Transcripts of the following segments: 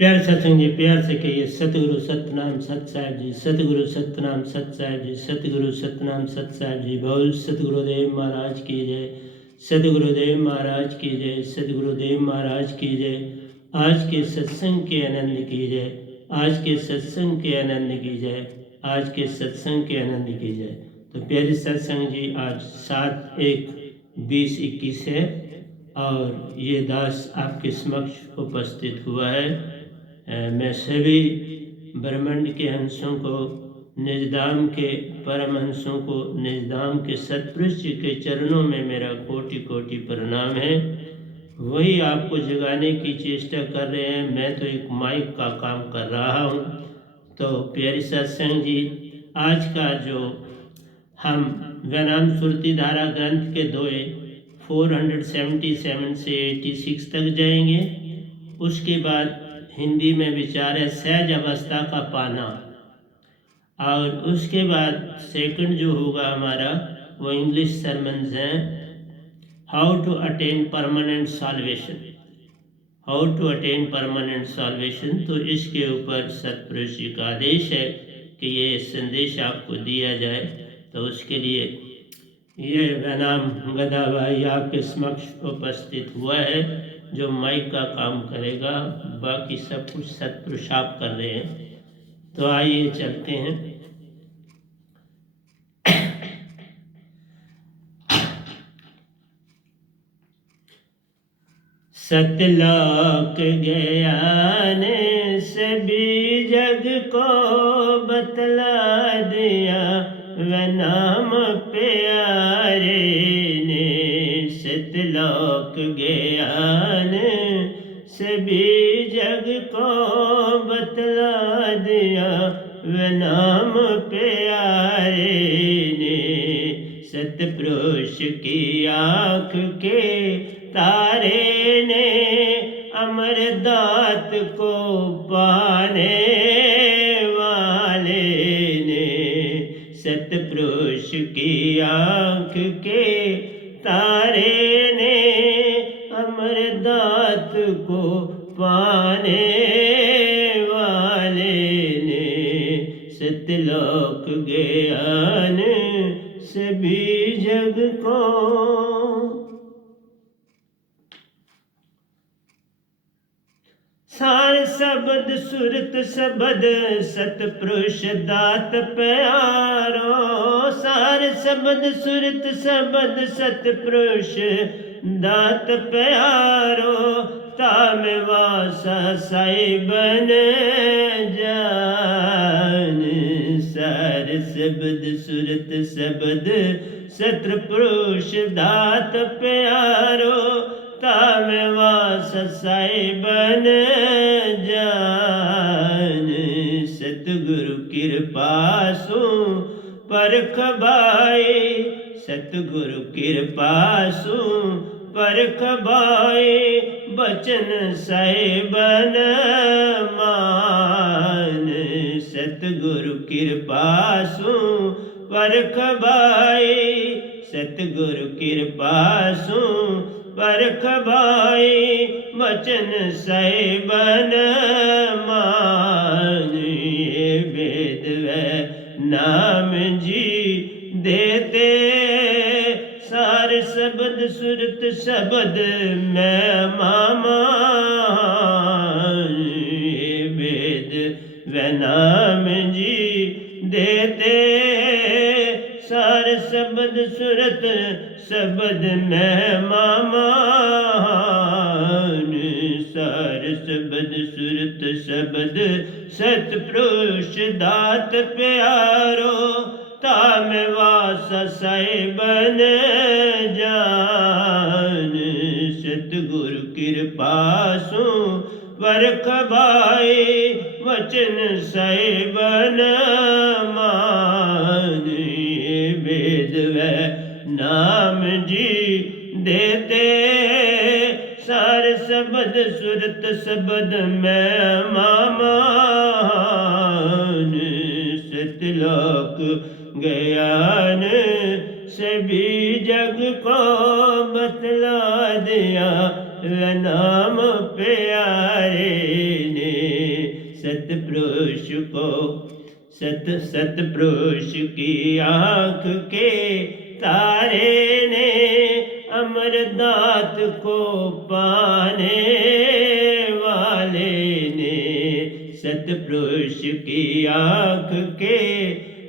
प्यार सत्संग जी, प्यार से कहिए सतगुरु सतनाम सत साहिब जी, सतगुरु सतनाम सत साहिब जी, सतगुरु सतनाम सत साहिब जी। बोल सतगुरुदेव महाराज की जय, सतगुरुदेव महाराज की जय, सतगुरुदेव महाराज की जय। आज के सत्संग के आनंद की जय, आज के सत्संग के आनंद की जय, आज के सत्संग के आनंद की जय। तो प्यारे सत्संग जी, आज 7/1/2021 है और ये दास आपके समक्ष उपस्थित हुआ है। मैं सभी ब्रह्मांड के हंसों को, निजधाम के परमहंसों को, निजधाम के सतपुरुष जी के चरणों में मेरा कोटि कोटि प्रणाम है। वही आपको जगाने की चेष्टा कर रहे हैं, मैं तो एक माइक का काम कर रहा हूँ। तो प्यारी सत्संग जी, आज का जो हम वैनाम सुरती धारा ग्रंथ के दोए 477 से 86 तक जाएंगे। उसके बाद हिंदी में विचार है सहज अवस्था का पाना, और उसके बाद सेकंड जो होगा हमारा वो इंग्लिश सरमन्स हैं, how to attain permanent salvation, how to attain permanent salvation. तो इसके ऊपर सतपुरुष जी का आदेश है कि ये संदेश आपको दिया जाए। तो उसके लिए ये वैनाम गदा भाई आपके समक्ष उपस्थित हुआ है, जो माइक का काम करेगा, बाकी सब कुछ सतपुरुष आप कर रहे हैं। तो आइए चलते हैं। सतलोक गया ने सभी जग को बतला दिया, वह नाम प्यारे ने। सतलोक गया ने सभी जग को बतला दिया, वह नाम प्यारे ने। सतपुरुष की आँख के तारे ने अमर दात को पाने वाले ने। सतपुरुष की आँख के तारे ने अमर दात को पाने वाले ने। सतलोक ज्ञान सभी जग को। सार सबद सुरत सबद सतपुरुष दात प्यारो। सार सबद सुरत सबद सतपुरुष दात प्यारो। ताम वासा साहिबन जान। सार सबद सुरत सबद सतपुरुष दात प्यारो। ताम वास साहिबन जान। सतगुरु कृपा सु परख भाई। सतगुरु कृपा सु परख भाई। बचन साहिबन मान। सतगुरु कृपा सु परख भाई। सतगुरु कृपा सु परख भाई। वचन साहिबन मान। वेद व नाम जी देते। सार सबद सुरत सबद मैं मामा। वेद व नाम जी देते। सार सबद सुरत सबद मैं मामान। सार सबद सुरत सबद सतपुरुष दात प्यारो। ताम वास साहिबन जान। सतगुरु कृपा सु परख भाई। वचन साहिबन मान। वेद व नाम जी देते। सार सबद सुरत सबद मैं मामान। सतलोक ज्ञान सभी जग को बतला दिया, वह नाम प्यारे ने। सतपुरुष को सतपुरुष की आँख के तारे ने अमरदात को पाने वाले ने, सतपुरुष की आँख के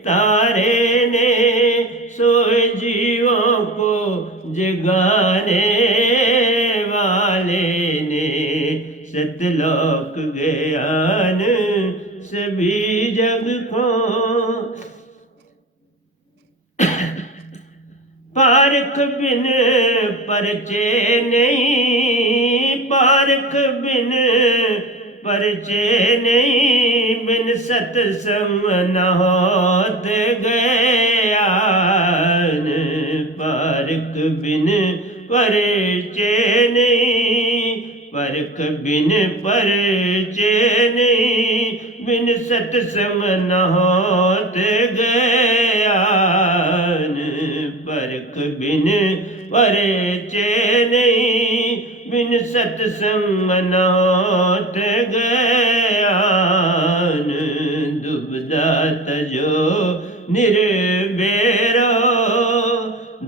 तारे ने सोए जीवों को जगाने वाले ने, सतलोक ज्ञान सभी जग को पारख बिन परचे नहीं, पारख बिन परचे नहीं, बिन सत्संग न होत ज्ञान, पारख बिन परचे नहीं, परख बिन परचे नहीं, बिन सत्संग न होत ज्ञान, परख बिन परचे नहीं, बिन सत्संग न होत ज्ञान, दुबदा तजो निर्बेरो,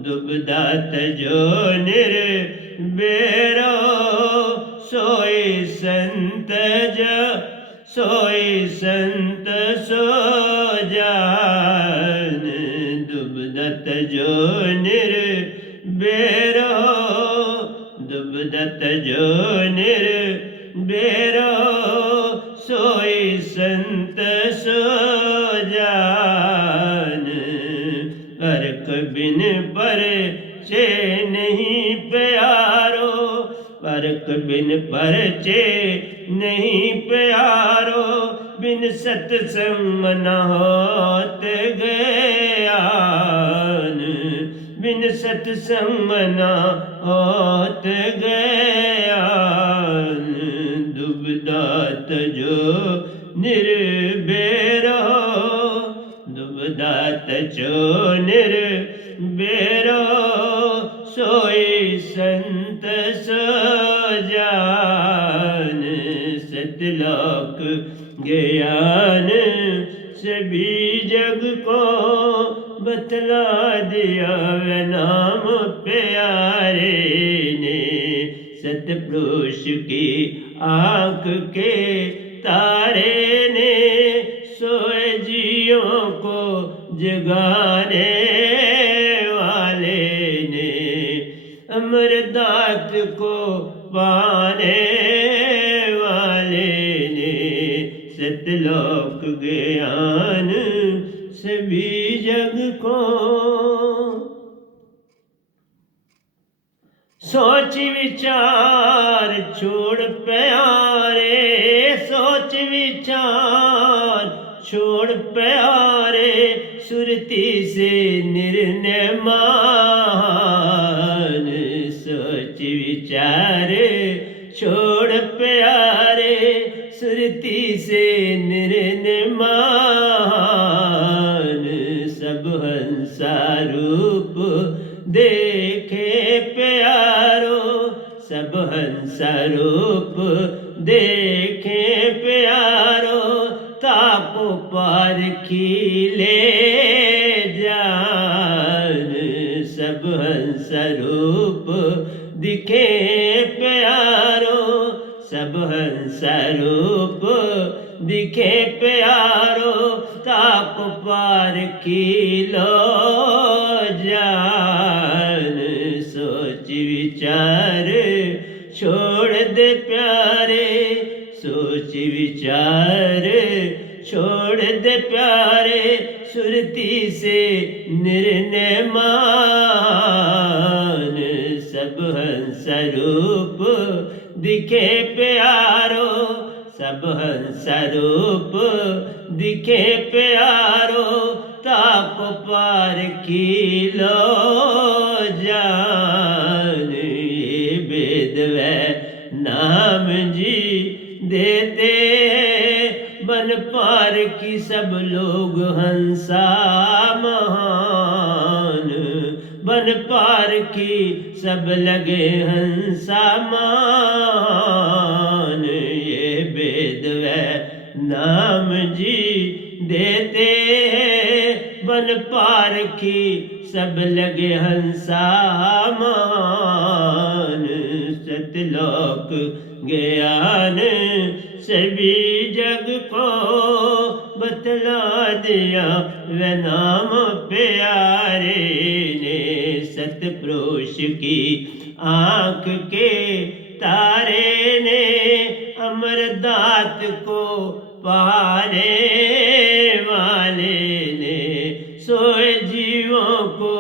दुबदा तजो निर्बेरो, सोई संत सोई संत सो जान, दुबदत जो निर्बेरो, दुबदत जो निर्बेरो, सोई संत सो जान, परख बिन परचे नहीं प्यारो, परख बिन परचे नहीं प्यारो, बिन सत्संग न होत ज्ञान, बिन सत्संग न होत ज्ञान, दुबदा तजो निर्बेरो, दुबदा तजो निर्बेरो, सोई संत सो जान, सतलोक ज्ञान सभी जग को बतला दिया वे नाम प्यारे ने, सतपुरुष की आँख के तारे ने सोए जियों को जगाने वाले ने, अमरदात को पाने वाले ने, सतलोक ज्ञान सभी जग को सोच विचार छोड़ प्यारे, सोच विचार छोड़ प्यारे, सुरती से निर्णय मान, सोच विचार छोड़ प्यारे, सुरती से निर्णय मान, सब हंसा रूप देखे प्यारो, सब हंसा रूप देखे प्यारो, तापो पार खिले जान, सब हंसा रूप दिखे प्यारो, सब हंसा रूप दिखे प्यारो, ताप पार खिलो जान, सोच विचार छोड़ दे प्यारे, सोच विचार छोड़ दे प्यारे, सुरती से निर्णय मान, सब हंसा रूप दिखे प्यारो, सब हंसा रूप दिखे प्यारो, ताप पार खिलो जान, ये वेद वे नाम जी देते बन पार की सब लोग हंसा महान, बन पार की सब लगे हंसा मान, ये वेद वे नाम जी देते हैं। बन पारखी सब लगे हंसा मान, सतलोक ज्ञान सभी जग को बतला दिया वे नाम प्यारे ने। सतपुरुष की आँख के तारे ने अमरदात को पाने वाले ने, सोए जीवों को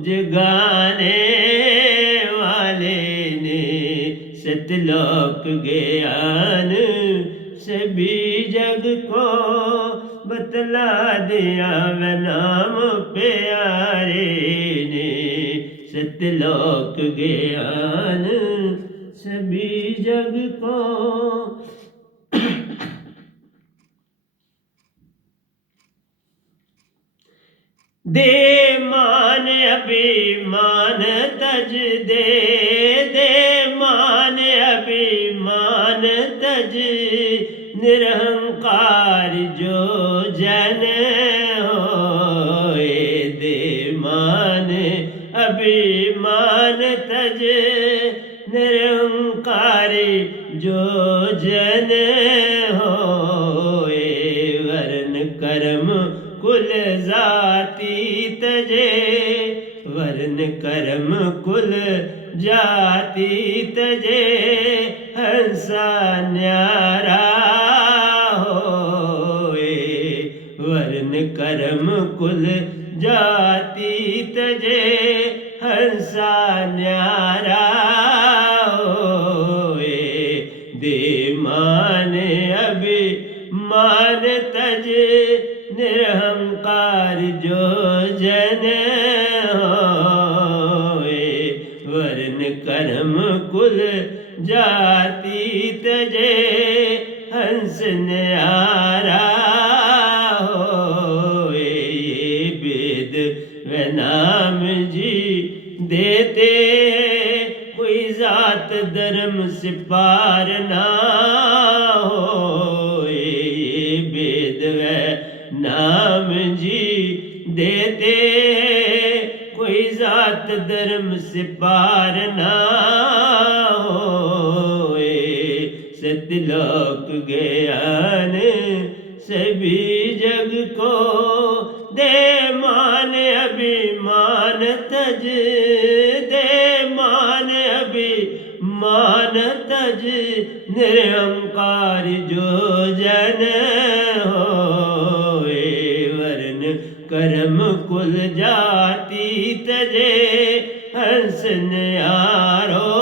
जगाने वाले ने। सतलोक ज्ञान सभी जग को बतला दिया वे नाम प्यारे ने। सतलोक ज्ञान सभी जग को। दे मान अभिमान तज दे, दे मान अभिमान तज, निरहंकार जो जन होए। दे मान अभिमान तज, निरहंकारी जो जन होए। वर्ण कर्म कुल जाति तजे, वर्ण कर्म कुल जाति तजे, हंसा न्यारा होए। वर्ण कर्म कुल जाति तजे, हंसा न्यारा होए। दे मान अभिमान तज, निरहंकार जो जन होए। वर्ण कर्म कुल जाति तजे, हंस न्यारा होए। ये वेद व नाम जी देते, कोई जात धर्म से पार ना होए। ये वेद व नाम जी देते, कोई जात धर्म से पार ना होए। सतलोक ज्ञान सभी जग को, दे मान अभिमान तज, दे मान अभिमान तज, निरहंकार जो जन होए। वर्ण कर्म कुल जाति तजे, हंस न्यारो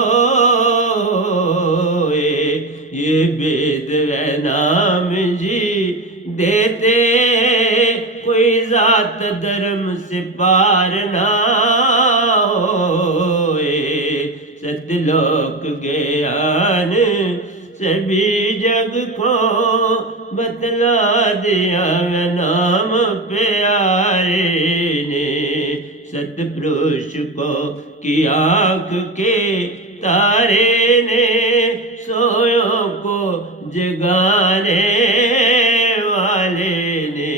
होए। ये वेद व नाम जी देते, कोई जात धर्म से पार ना होए। सतलोक ज्ञान सभी जग को बतला दिया वे नाम प्यारे ने। सतपुरुष को की आँख के तारे ने, सोयों को जगाने वाले ने,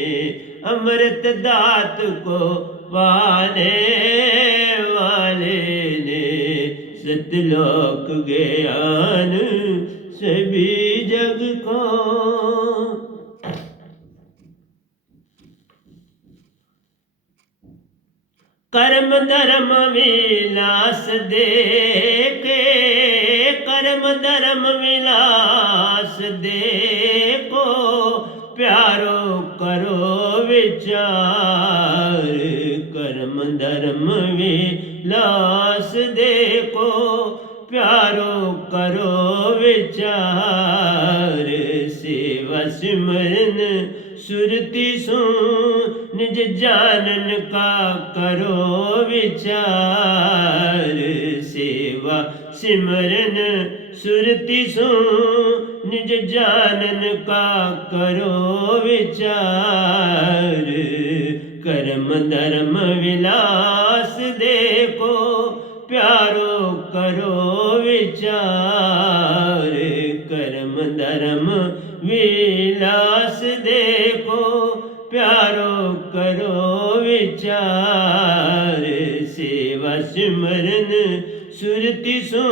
अमृत दात को पाने वाले ने। सतलोक ज्ञान सभी जग को। कर्म धर्म विलास देखे, कर्म धर्म विलास देखो, प्यारो करो विचार। कर्म धर्म विलास देखो, प्यारो करो विचार। सेवा सिमरन सुरति सु, निज जानन का करो विचार। सेवा सिमरन सुरति सु, निज जानन का करो विचार। कर्म धर्म विलास देखो, प्यारो करो विचार। कर्म धर्म विलास देखो, प्यारो करो विचार। सेवा सिमरन सुरति सो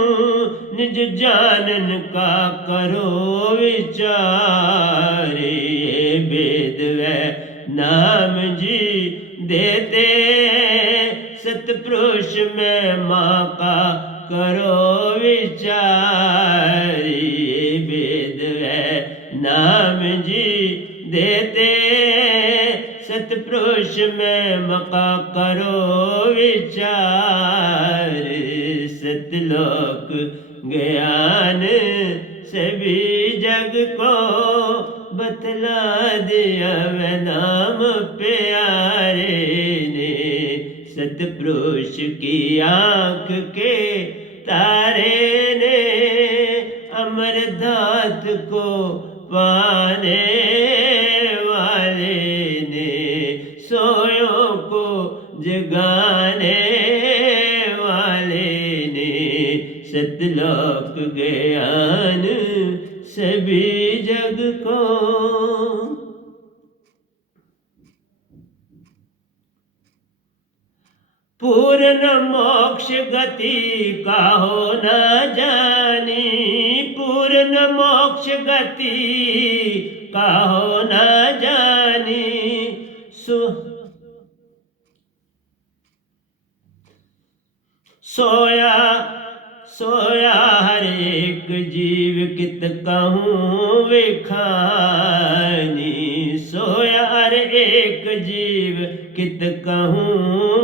निज जानन का करो विचार। ये वेद व नाम जी देते, सतपुरुष में माँ का करो विचार। ये वेद व नाम जी देते, सतपुरुष में मका करो विचार। सतलोक ज्ञान सभी जग को बतला दिया वे नाम प्यारे ने। सतपुरुष की आँख के तारे ने, अमर धात को पाने वाले ने, सोयों को जगाने वाले ने। सतलोक ज्ञान सभी जग को। पूर्ण मोक्ष गति काहो न जानी, पूर्ण मोक्ष गति काहो न जानी। सोया हर एक जीव कित कहूँ विखानी। सोया हर एक जीव कित कहूँ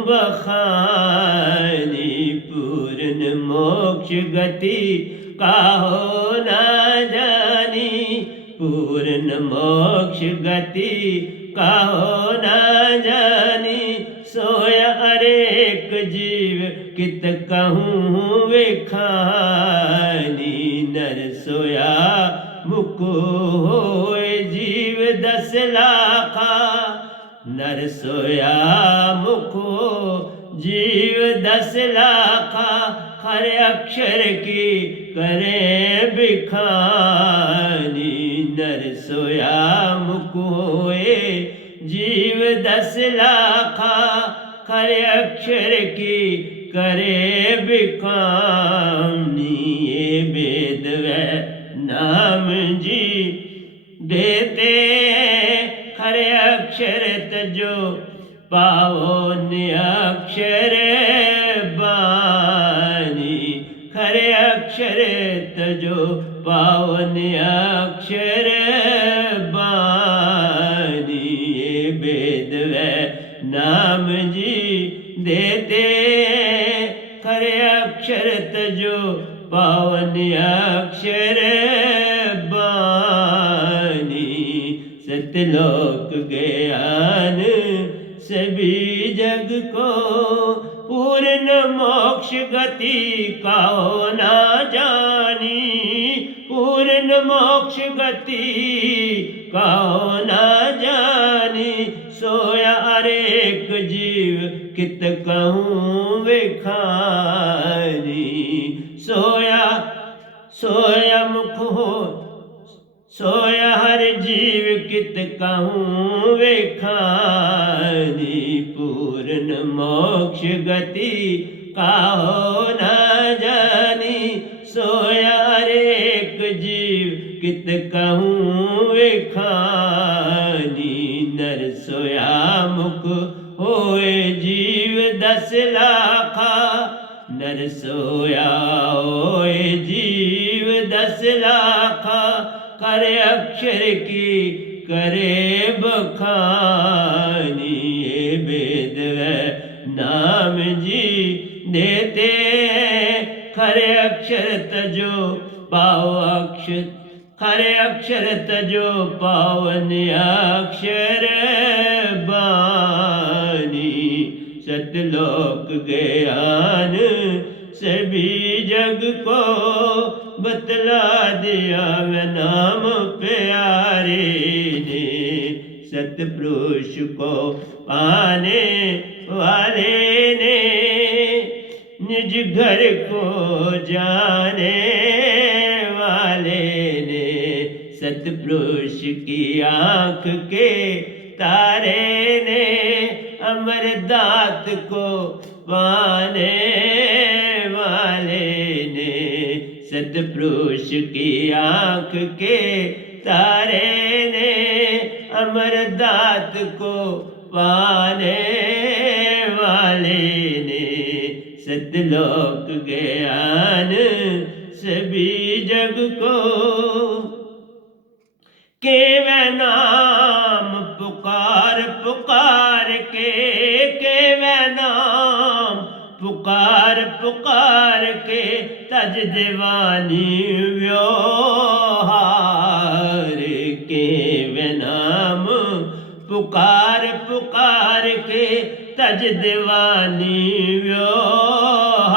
बखानी। पूर्ण मोक्ष गति काहो न जानी, पूर्ण मोक्ष गति काहो न जानी। सोया हर एक जीव कित कहूँ विखानी। नर सोया मुख होए जीव 10 लाखा, नर सोया मुख जीव 10 लाखा। हर अक्षर की करे बिखानी। नर सोया मुख होए जीव 10 लाखा। हर अक्षर की करे बिखानी। ये वेद व नाम जी देते, खरे अक्षर तजो पाओ निअक्षर बानी। खरे अक्षर तजो पाओ निअक्षर बानी। ये वेद व नाम जी देते, खरे अक्षर तजो पावन अक्षर बानी। सतलोक ज्ञान सभी जग को, पूर्ण मोक्ष गति काहो ना जानी। पूर्ण मोक्ष गति काहो ना जानी। सोया हर एक जीव कित कहूँ विखानी। सोया मुख हो, सोया हर जीव कित कहूँ विखानी। पूर्ण मोक्ष गति काहो न जानी। सोया हर एक जीव कित कहूँ विखानी। नर सोया मुख होए जीव 10 लाखा। नर सोया होए जीव 10 लाखा। करे अक्षर की करे बखानी। ये वेद व नाम जी देते, खरे अक्षर तजो पाओ अक्षर। खरे अक्षर तजो पावन अक्षर बानी। सतलोक ज्ञान सभी जग को बतला दिया वे नाम प्यारे ने। सतपुरुष को पाने वाले ने, निज घर को जाने वाले ने। सतपुरुष की आँख के तारे ने अमरदात को पाने वाले ने, सतपुरुष की आँख के तारे ने अमरदात को पाने वाले ने, सतलोक ज्ञान सभी जग को केवल नाम पुकार पुकार के, केवल नाम पुकार पुकार के तज दीवानी व्यवहार, केवल नाम पुकार पुकार के तज दीवानी व्यवहार,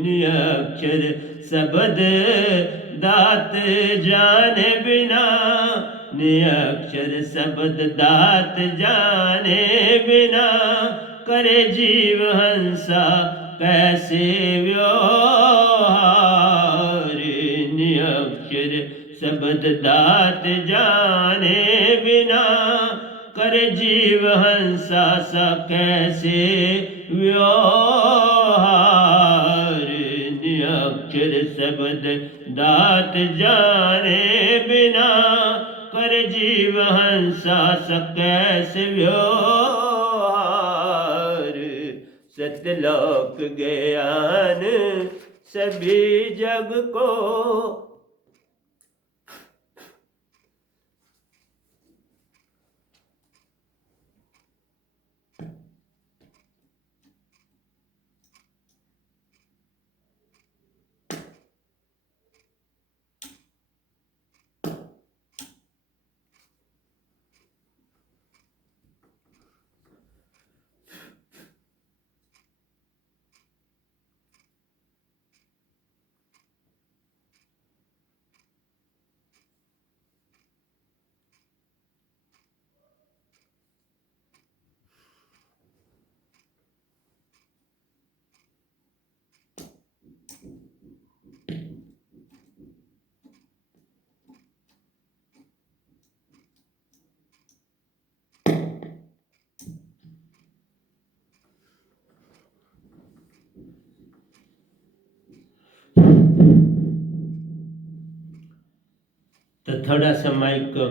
निरक्षर शब्द दात जाने बिना, निरक्षर शब्द दात जाने बिना, करे जीव हंसा कैसे व्यवहार, निरक्षर शब्द दात जाने बिना, करे जीव हंसा सा कैसे व्यवहार, निरक्षर शब्द दात जाने बिना, कर जीव हंसा सा कैसे व्यवहार, सतलोक ज्ञान सभी जग को तो थोड़ा समय को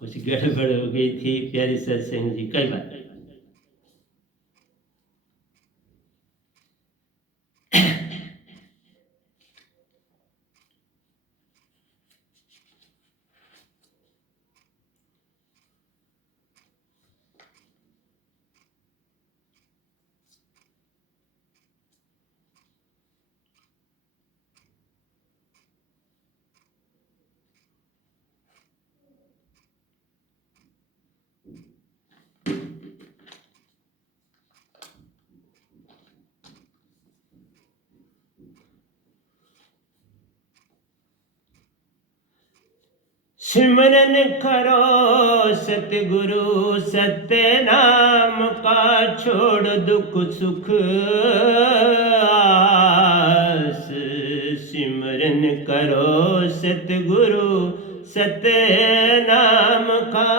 कुछ गड़बड़ हो गई थी प्यारी सत्संग जी, कई बात। सिमरन करो सतगुरु सत्य नाम का, छोड़ दुख सुख आस, सिमरन करो सतगुरु सत्य नाम का,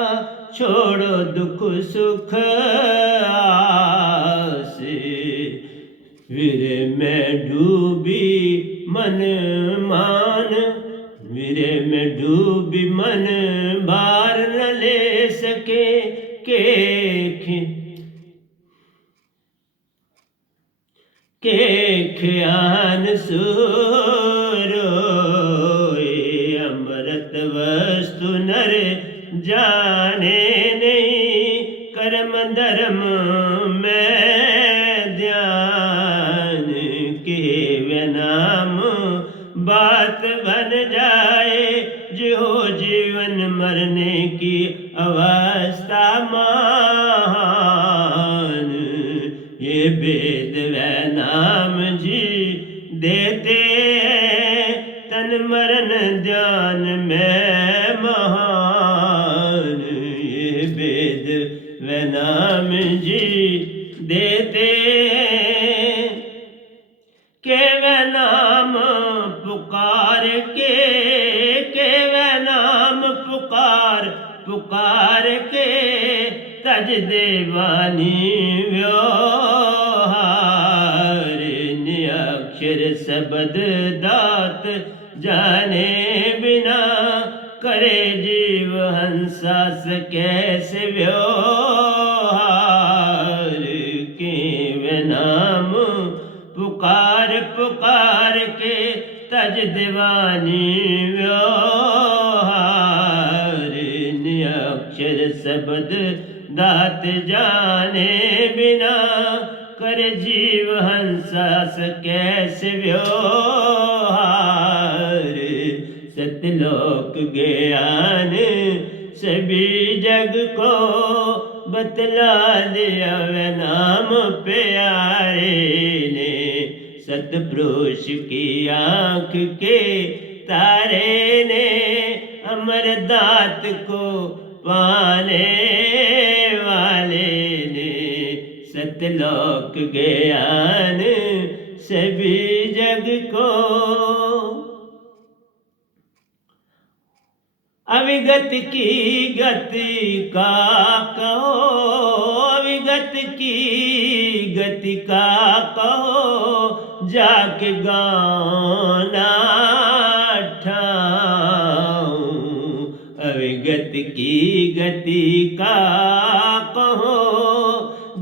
छोड़ो दुख सुख आस, फिर मैं डूबी मन मान, मेरे में डूबी मन बार न ले सके, के ख्यान सुरोए, अमृत वस्तु नर जाने नहीं, कर्म धर्म में ध्यान, के नाम बात बन जाए, जो जीवन मरने की अवस्था मान, ये वेद व नाम जी देते हैं, तन मरण ध्यान में महान, ये वेद व नाम जी देते हैं, केवल नाम पुकार के पुकार पुकार के तज देवानी व्यवहार निअक्षर शब्द दात जाने बिना करे जीव हंसास कैसे व्यवहार के वे नाम पुकार पुकार के तज दीवानी व्यवहार निअक्षर शब्द दात जाने बिना कर जीव हंसास कैसे व्यवहार सतलोक ज्ञान सभी जग को बतला दिया वे नाम प्यारे ने सतपुरुष की आँख के तारे ने अमर दात को पाने वाले ने सतलोक ज्ञान सभी जग को अविगत की गति का कहो अविगत की गति का कहो जाके गाना ठाऊं अविगत की गति का कहो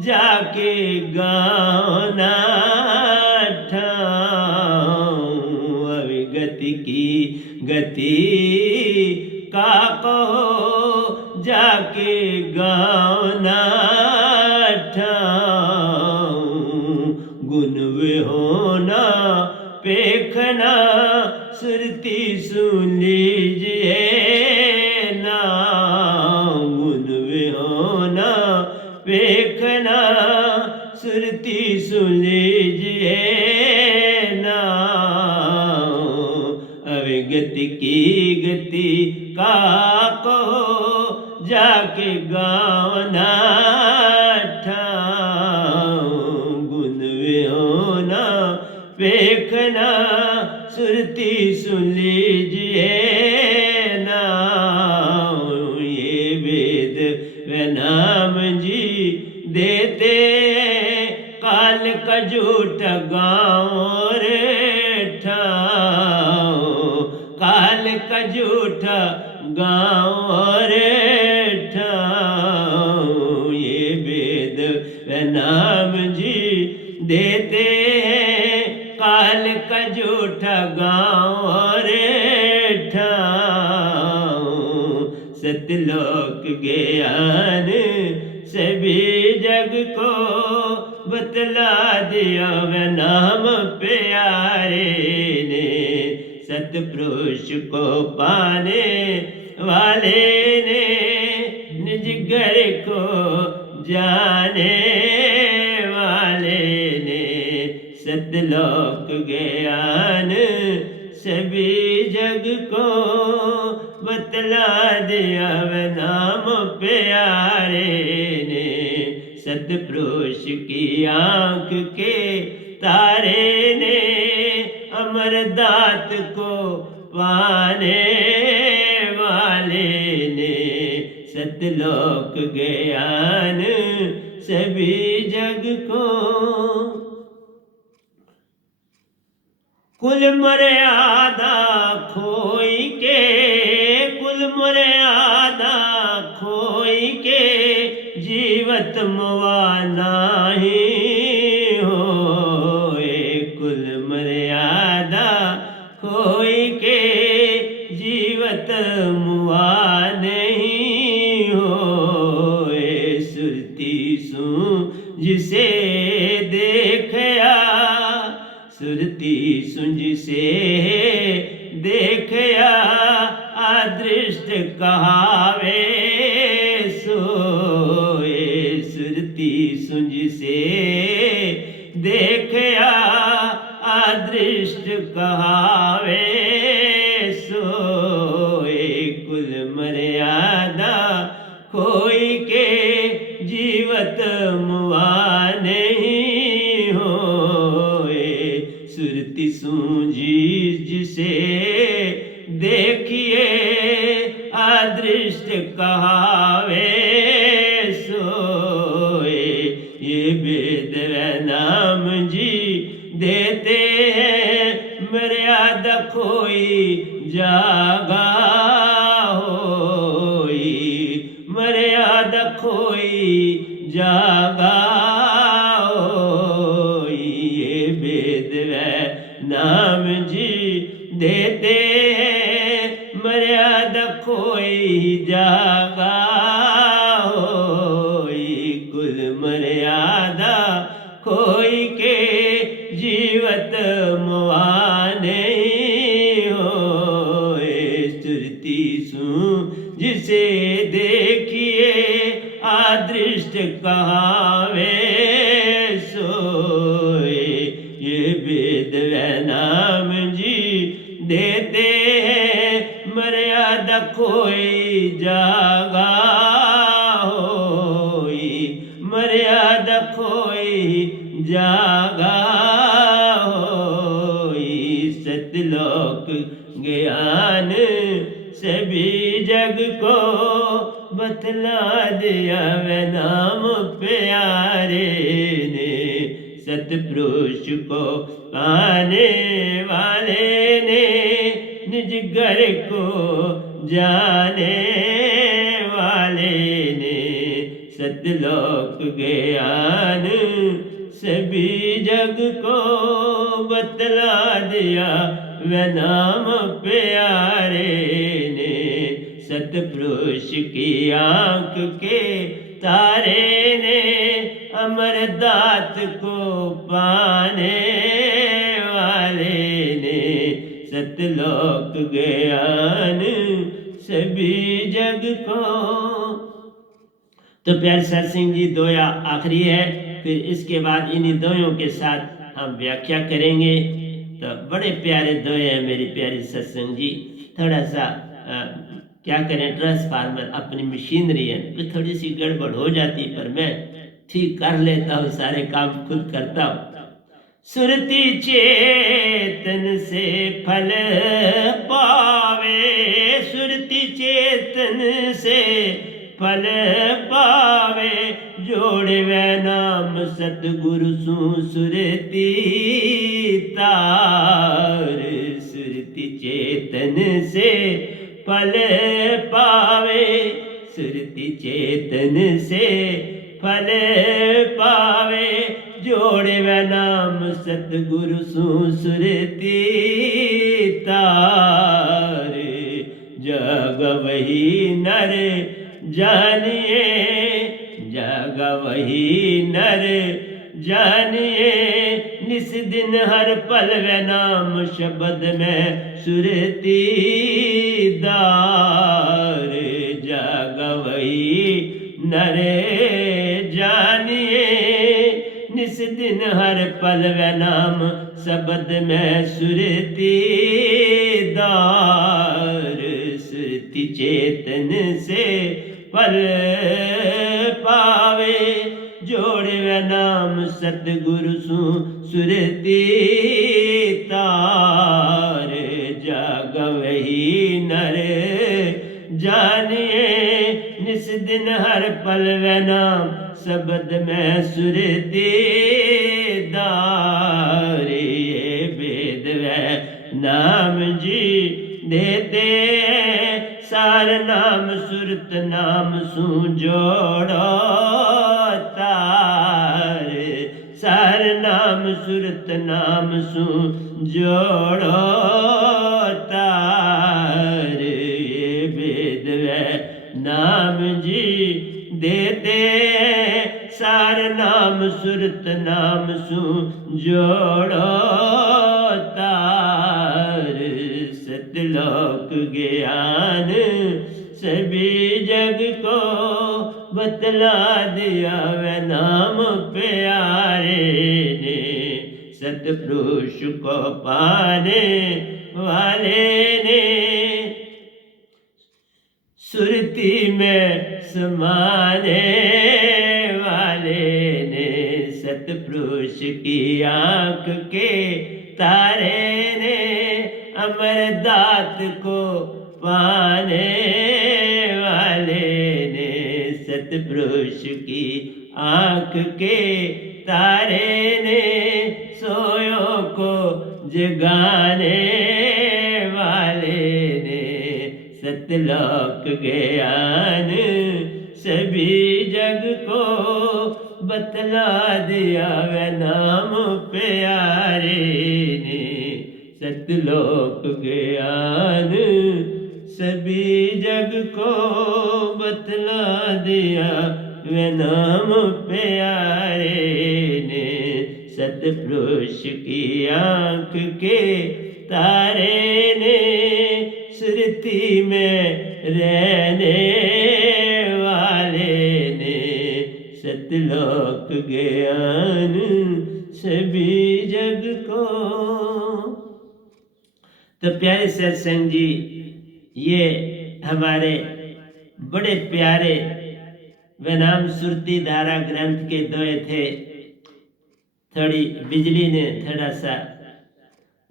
जाके गाना ठाऊं अविगत की गति का कहो जाके गाना ठाऊं गुण विहोना पेखना सुरती सुन लीजिए ना गुण विहोना पेखना सुरती सुन लीजिए ना अविगत की गति का कहो जाके गाना ठाऊं गुण विहोना पेखना सुरती सुन लीजिए ना ये वेद वे नाम जी देते काल का झूठ गाँव रे ठाऊं काल का झूठा गाँव रे ठाऊं ये वेद वे नाम जी देते हैं काल का झूठा गाँव रे ठाऊं सतलोक ज्ञान सभी जग को बतला दिया वे नाम प्यारे ने सतपुरुष को पाने वाले ने निज घर को जाने वाले ने सतलोक ज्ञान सभी जग को बतला दिया वे नाम प्यारे ने सतपुरुष की आँख के तारे ने अमर दात को पाने वाले ने सतलोक ज्ञान सभी जग को कुल मर्यादा खोई के कुल मर्यादा खोई के जीवत मुआ नाही होए कुल मर्यादा खोई के जीवत मुआ नहीं होए सुरती सू जिसे देखया सुरती सुंज से देखया अदृष्ट कहावे सोए सुरती सुंज से देखया अदृष्ट कहावे सोए कुल मर्यादा खोई के जीवत मुआ नहीं होए सुरती सूझी जिसे देखिए दृष्ट कहावे सोए। ये वेद व नाम जी देते हैं, मर्यादा खोई जागा होई, मर्यादा खोई जागा होई। ये वेद व नाम जी देते हैं, मर्यादा खोई जागा होई। कुल मर्यादा खोई के जीवत मुआने होए। स्तुति सु जिसे देखिए आदृष्ट कहावे सोए। ये वेद व नाम जी देते हैं, मर्यादा खोई जागा होई, मर्यादा खोई जागा होई। सतलोक ज्ञान सभी जग को बतला दिया व नाम प्यारे ने। सतपुरुष को पाने वाले ने निज घर को जाने वाले ने। सतलोक ज्ञान सभी जग को बतला दिया व नाम प्यारे ने। सतपुरुष की आंख के तारे ने अमरदात को पाने वाले ने। सतलोक ज्ञान सभी जग को। तो प्यारे सत्संग जी दोया आखिरी है, फिर इसके बाद इन्हीं दोयों के साथ हम व्याख्या करेंगे। तो बड़े प्यारे दोए हैं मेरी प्यारी सत्संग जी। थोड़ा सा क्या करें, ट्रांसफार्मर अपनी मशीनरी है तो थोड़ी सी गड़बड़ हो जाती, पर मैं ठीक कर लेता हूँ, सारे काम खुद करता हूँ। सुरति चेतन से फल पावे, सुरति चेतन से फल पावे। जोड़े व नाम सतगुरु सु सुरति तार। सुरति चेतन से फल पावे, सुरति चेतन से फल पावे। जोड़े व नाम सतगुरु सु सुरति तार। जग वही नर जानिए, जग वही नर जानिए। निस दिन हर पल व नाम शब्द में सुरति दार। जग वही नर जानिए, निस दिन हर पल व नाम शब्द में सुरति दार। सुरति चेतन से फल पावे, जोड़े व नाम सतगुरु सु सुरति तार। जाग वही नर जानिए, निस दिन हर पल व नाम शब्द में सुरति दार। ये वेद व नाम जी देते सार नाम सुरत नाम सु जोड़ो तार। सार नाम सुरत नाम सु जोड़ो तार। ये वेद व नाम जी देते सार नाम सुरत नाम सु जोड़ो तार। सतलोक ज्ञान सभी जग को बतला दिया व नाम प्यारे ने। सतपुरुष को पाने वाले ने सुरति में समाने वाले ने। सतपुरुष की आंख के तारे ने अमरदात को पाने सतपुरुष की आँख के तारे ने सोयों को जगाने वाले ने सतलोक ज्ञान सभी जग को बतला दिया वे नाम प्यारे ने सतलोक ज्ञान सभी जग को बतला दिया वे नाम प्यारे ने सतपुरुष की आँख के तारे ने सुरती में रहने वाले ने सतलोक ज्ञान सभी जग को। तो प्यारे सत्संग जी, ये हमारे बड़े प्यारे वे नाम सुरती धारा ग्रंथ के दोए थे। थोड़ी बिजली ने थोड़ा सा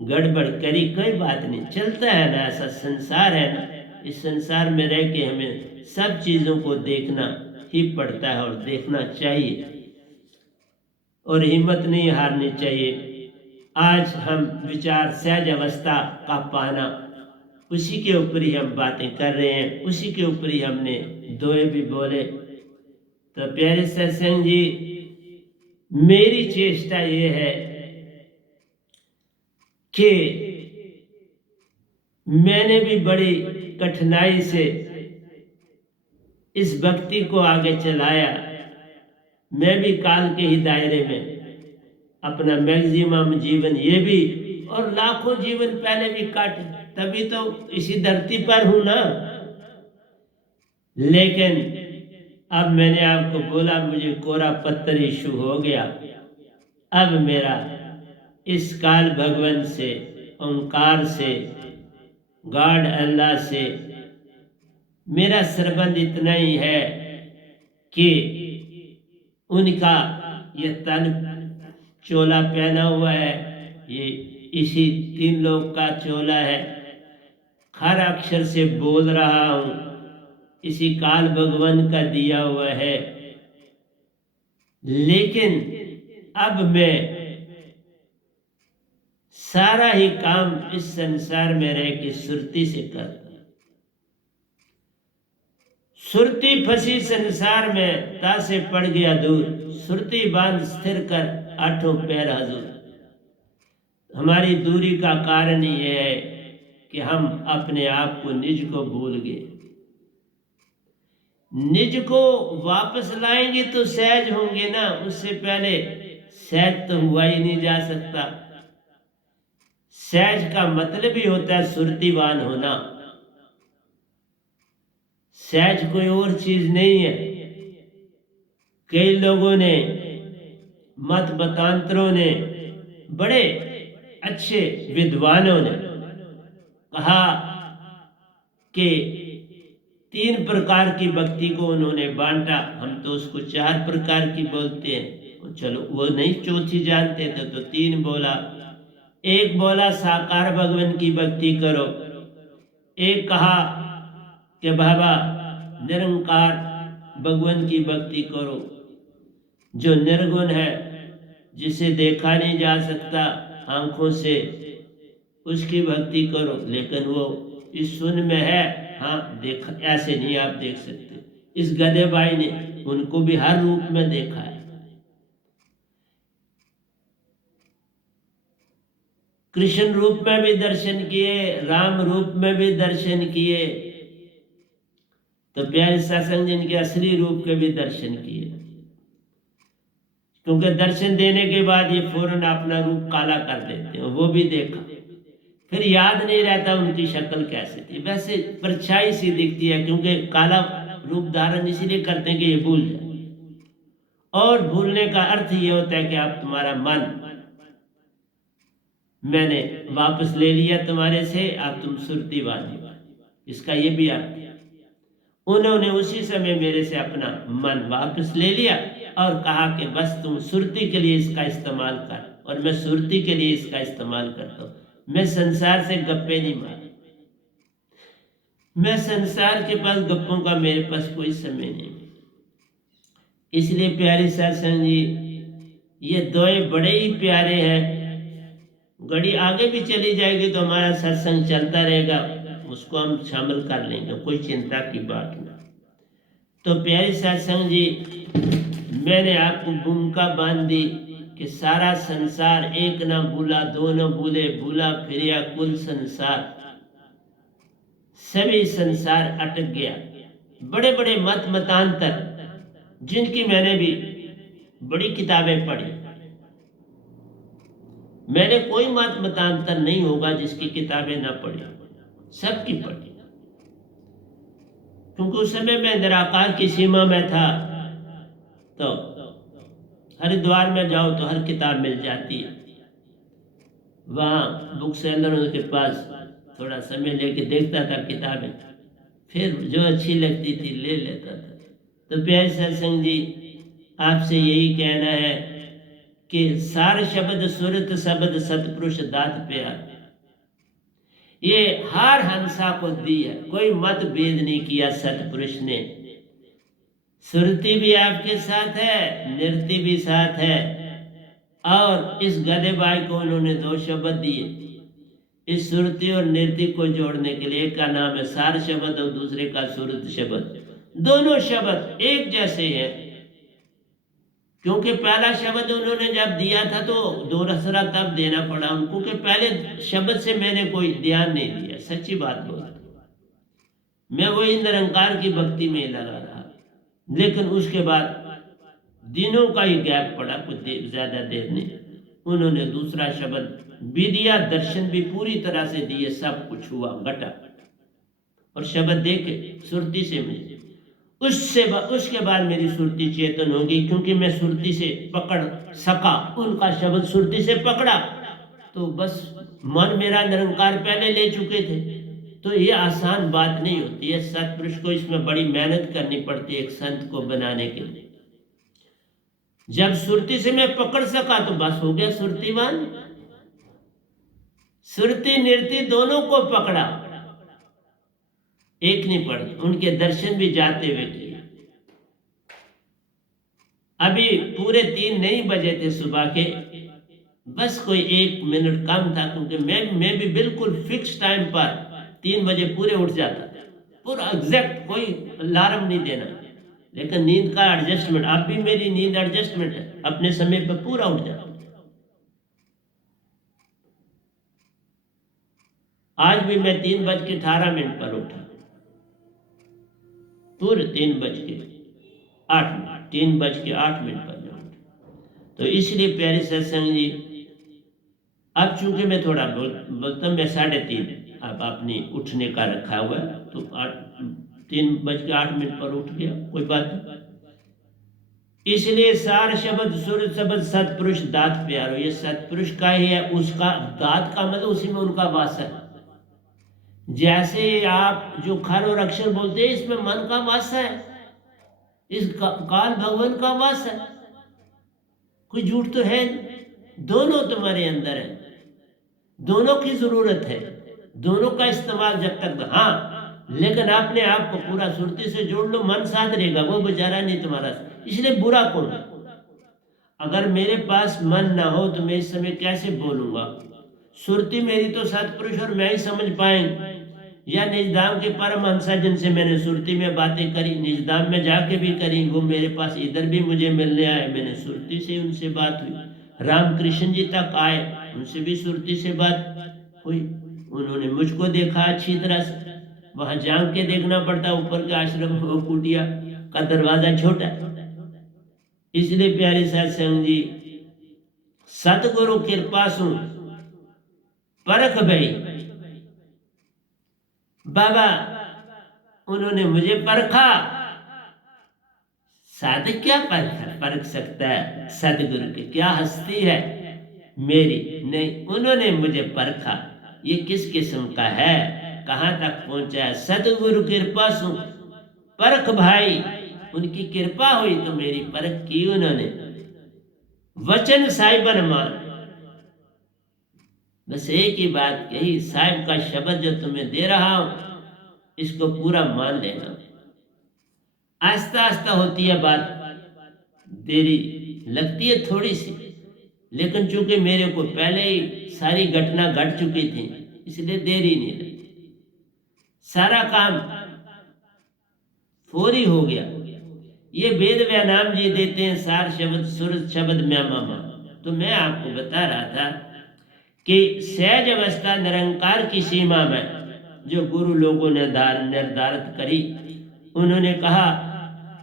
गड़बड़ करी, कोई बात नहीं, चलता है ना, ऐसा संसार है ना। इस संसार में रह के हमें सब चीज़ों को देखना ही पड़ता है और देखना चाहिए और हिम्मत नहीं हारनी चाहिए। आज हम विचार सहज अवस्था का पाना, उसी के ऊपर ही हम बातें कर रहे हैं, उसी के ऊपर ही हमने दोए भी बोले। तो प्यारे सत्संग जी, मेरी चेष्टा ये है कि मैंने भी बड़ी कठिनाई से इस भक्ति को आगे चलाया। मैं भी काल के ही दायरे में अपना मैक्सिमम जीवन ये भी और लाखों जीवन पहले भी काटे, तभी तो इसी धरती पर हूं ना। लेकिन अब मैंने आपको बोला, मुझे कोरा पत्थर इशू हो गया। अब मेरा इस काल भगवान से, ओंकार से, गॉड अल्लाह से मेरा संबंध इतना ही है कि उनका ये तन चोला पहना हुआ है, ये इसी 3 लोक का चोला है, हर अक्षर से बोल रहा हूँ, इसी काल भगवान का दिया हुआ है। लेकिन अब मैं सारा ही काम इस संसार में रह के सुरती से करता हूं। सुरती फंसी संसार में, तासे पड़ गया दूर, सुरती बांध स्थिर कर आठों पैर हजूर। हमारी दूरी का कारण ये है कि हम अपने आप को, निज को भूल गए। निज को वापस लाएंगे तो सहज होंगे ना, उससे पहले सहज तो हुआ ही नहीं जा सकता। सहज का मतलब ही होता है सुरतीवान होना। सहज कोई और चीज नहीं है। कई लोगों ने, मत मतांतरों ने, बड़े अच्छे विद्वानों ने कहा कि 3 प्रकार की भक्ति को उन्होंने बांटा। हम तो उसको 4 प्रकार की बोलते हैं, चलो वो नहीं चौथी जानते थे तो 3 बोला। एक बोला साकार भगवान की भक्ति करो। एक कहा कि बाबा निरंकार भगवान की भक्ति करो, जो निर्गुण है, जिसे देखा नहीं जा सकता आंखों से, उसकी भक्ति करो। लेकिन वो इस सुन में है, हाँ देख, ऐसे नहीं आप देख सकते। इस गधे भाई ने उनको भी हर रूप में देखा है। कृष्ण रूप में भी दर्शन किए, राम रूप में भी दर्शन किए, तो प्यारे सत्संग जिनके असली रूप के भी दर्शन किए। क्योंकि दर्शन देने के बाद ये फौरन अपना रूप काला कर देते हैं, वो भी देखा। फिर याद नहीं रहता उनकी शक्ल कैसे थी, वैसे परछाई सी दिखती है, क्योंकि काला रूप धारण इसीलिए करते हैं कि ये भूल जाए। और भूलने का अर्थ ये होता है कि आप, तुम्हारा मन मैंने वापस ले लिया तुम्हारे से, अब तुम सुरतीवान हो, इसका ये भी अर्थ है। उन्होंने उसी समय मेरे से अपना मन वापस ले लिया और कहा कि बस तुम सुरती के लिए इसका इस्तेमाल कर, और मैं सुरती के लिए इसका इस्तेमाल करता हूँ। मैं संसार से गप्पे नहीं मारता, मैं संसार के पास गप्पों का मेरे पास कोई समय नहीं। इसलिए प्यारे सत्संग जी, ये दोए बड़े ही प्यारे हैं। घड़ी आगे भी चली जाएगी तो हमारा सत्संग चलता रहेगा, उसको हम शामिल कर लेंगे, कोई चिंता की बात नहीं। तो प्यारे सत्संग जी, मैंने आपको भूमिका बांध दी कि सारा संसार एक ना भूला, दो न भूले, भूला फिरिया कुल संसार। सभी संसार अटक गया। बड़े बड़े मत मतांतर, जिनकी मैंने भी बड़ी किताबें पढ़ी, मैंने कोई मत मतांतर नहीं होगा जिसकी किताबें ना पढ़ी, सबकी पढ़ी। क्योंकि उस समय मैं निराकार की सीमा में था, तो हरिद्वार में जाओ तो हर किताब मिल जाती है। वहाँ बुक सेलरों के पास थोड़ा समय लेके देखता था किताबें, फिर जो अच्छी लगती थी ले लेता था। तो प्यारे सत्संग जी, आपसे यही कहना है कि सार शब्द सुरत शब्द सतपुरुष दात प्यार, ये हर हंसा को दी है, कोई मत भेद नहीं किया सतपुरुष ने। सुरती भी आपके साथ है, नृत्य भी साथ है, और इस गधे भाई को उन्होंने 2 शब्द दिए इस सुरती और नृत्य को जोड़ने के लिए। एक का नाम है सार शब्द और दूसरे का सुरत शब्द। दोनों शब्द एक जैसे हैं, क्योंकि पहला शब्द उन्होंने जब दिया था तो दूसरा तब देना पड़ा उनको, कि पहले शब्द से मैंने कोई ध्यान नहीं दिया। सच्ची बात बोल, मैं वही निरंकार की भक्ति में लगा रहा, लेकिन उसके बाद दिनों का ही गैप पड़ा, कुछ ज्यादा देर नहीं, उन्होंने दूसरा शब्द भी दिया, दर्शन भी पूरी तरह से दिए, सब कुछ हुआ घटा। और शब्द दे के सुरती से मुझे उसके बाद मेरी सुरती चेतन होगी, क्योंकि मैं सुरती से पकड़ सका, उनका शब्द सुरती से पकड़ा, तो बस मन मेरा निरंकार पहले ले चुके थे। तो ये आसान बात नहीं होती है, सत्पुरुष को इसमें बड़ी मेहनत करनी पड़ती है एक संत को बनाने के लिए। जब सुरती से मैं पकड़ सका तो बस हो गया सुरतीवान। सुरती नृत्य दोनों को पकड़ा, एक नहीं पड़ी। उनके दर्शन भी जाते हुए किए। अभी पूरे 3 नहीं बजे थे सुबह के, बस कोई 1 मिनट कम था, क्योंकि मैं भी बिल्कुल फिक्स टाइम पर 3 बजे पूरे उठ जाता, पूरा एग्जैक्ट, कोई अलार्म नहीं देना। लेकिन नींद का एडजस्टमेंट, अब भी मेरी नींद एडजस्टमेंट है, अपने समय पर पूरा उठ जाता। आज भी मैं 3:18 पर उठा, पूरे 3:08 पर मैं उठा। तो इसलिए प्यारे सत्संग जी, अब चूंकि मैं थोड़ा बोलता, मैं 3:30 अब अपनी उठने का रखा हुआ है, तो 3:08 पर उठ गया, कोई बात नहीं। इसलिए सार शब्द सुर शब्द सतपुरुष दात प्यारो, ये सतपुरुष का ही है, उसका दात का मतलब उसी में उनका वास है। जैसे आप जो खर और अक्षर बोलते हैं, इसमें मन का वास है, इस काल भगवान का वास है, कोई झूठ तो है। दोनों तुम्हारे अंदर है, दोनों की जरूरत है, दोनों का इस्तेमाल जब तक, हाँ, लेकिन अपने आप को पूरा सुरती से जोड़ लो, मन साथ रहेगा, वो बेचारा नहीं तुम्हारा। इसलिए बुरा कौन? अगर मेरे पास मन ना हो तो मैं इस समय कैसे बोलूंगा? सुरती मेरी तो सतपुरुष और मैं ही समझ पाएंगे, या निजधाम के परमहंसा जिनसे मैंने सुरती में बातें करी, निजधाम में जाके भी करी, वो मेरे पास इधर भी मुझे मिलने आए, मैंने सुरती से उनसे बात हुई। रामकृष्ण जी तक आए, उनसे भी सुरती से बात हुई, उन्होंने मुझको देखा अच्छी तरह से। वहां जांग के देखना पड़ता, ऊपर के आश्रम कुटिया का दरवाजा छोटा। इसलिए प्यारे सत्संग जी, सतगुरु कृपा सु परख भई, बाबा उन्होंने मुझे परखा। साधक क्या परख सकता है सतगुरु की? क्या हस्ती है मेरी? नहीं, उन्होंने मुझे परखा। ये किस किस्म का है, कहां तक पहुंचा है? सतगुरु कृपा सु परख भाई, उनकी कृपा हुई तो मेरी परख की उन्होंने। वचन साहिबन मान, बस एक ही बात कही, साहिब का शब्द जो तुम्हें दे रहा हूं, इसको पूरा मान लेना। आस्ता आस्ता होती है बात, देरी लगती है थोड़ी सी, लेकिन चूंकि मेरे को पहले ही सारी घटना घट चुकी थी इसलिए देरी नहीं लगी, सारा काम फौरी हो गया। ये वेद व्यानाम जी देते हैं सार शब्द सूरज शब्द म्यामा। तो मैं आपको बता रहा था कि सहज अवस्था निरंकार की सीमा में जो गुरु लोगों ने निर्धारित करी, उन्होंने कहा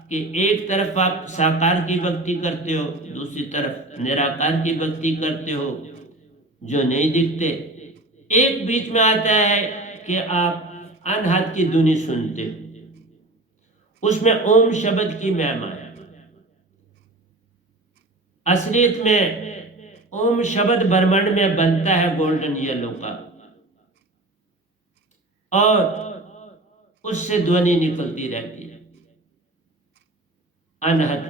कि एक तरफ आप साकार की भक्ति करते हो, दूसरी तरफ निराकार की भक्ति करते हो जो नहीं दिखते, एक बीच में आता है कि आप अनहद की धुनी सुनते हो, उसमें ओम शब्द की महिमा है। असलियत में ओम शब्द ब्रह्मांड में बनता है गोल्डन येलो का, और उससे ध्वनि निकलती रहती है अनहद,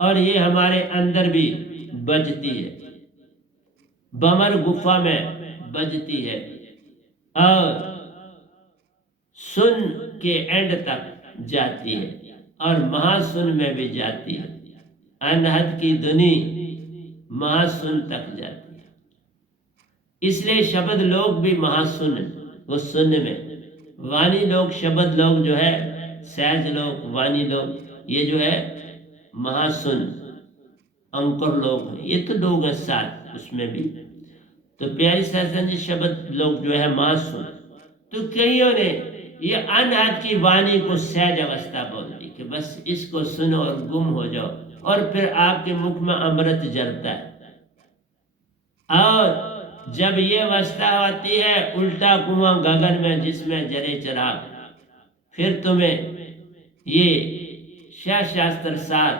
और ये हमारे अंदर भी बजती है, बमर गुफा में बजती है और सुन के एंड तक जाती है और महासुन में भी जाती है। अनहद की धुनी महासुन तक जाती है, इसलिए शब्द लोग भी महासुन, वो सुन में, वाणी लोग शब्द लोग जो है, सहज लोग वाणी लोग, ये जो है महासुन अंकुर लोग हैं, ये तो लोग हैं साथ उसमें भी। तो प्यारी शासन जी शब्द लोग जो है महासुन, तो कईयों ने ये अनहद की वाणी को सहज अवस्था बोल दी कि बस इसको सुनो और गुम हो जाओ, और फिर आपके मुख में अमृत जलता है। और जब ये अवस्था आती है उल्टा कुआं गगन में जिसमें जले चिराग, फिर तुम्हें ये शास्त्र सार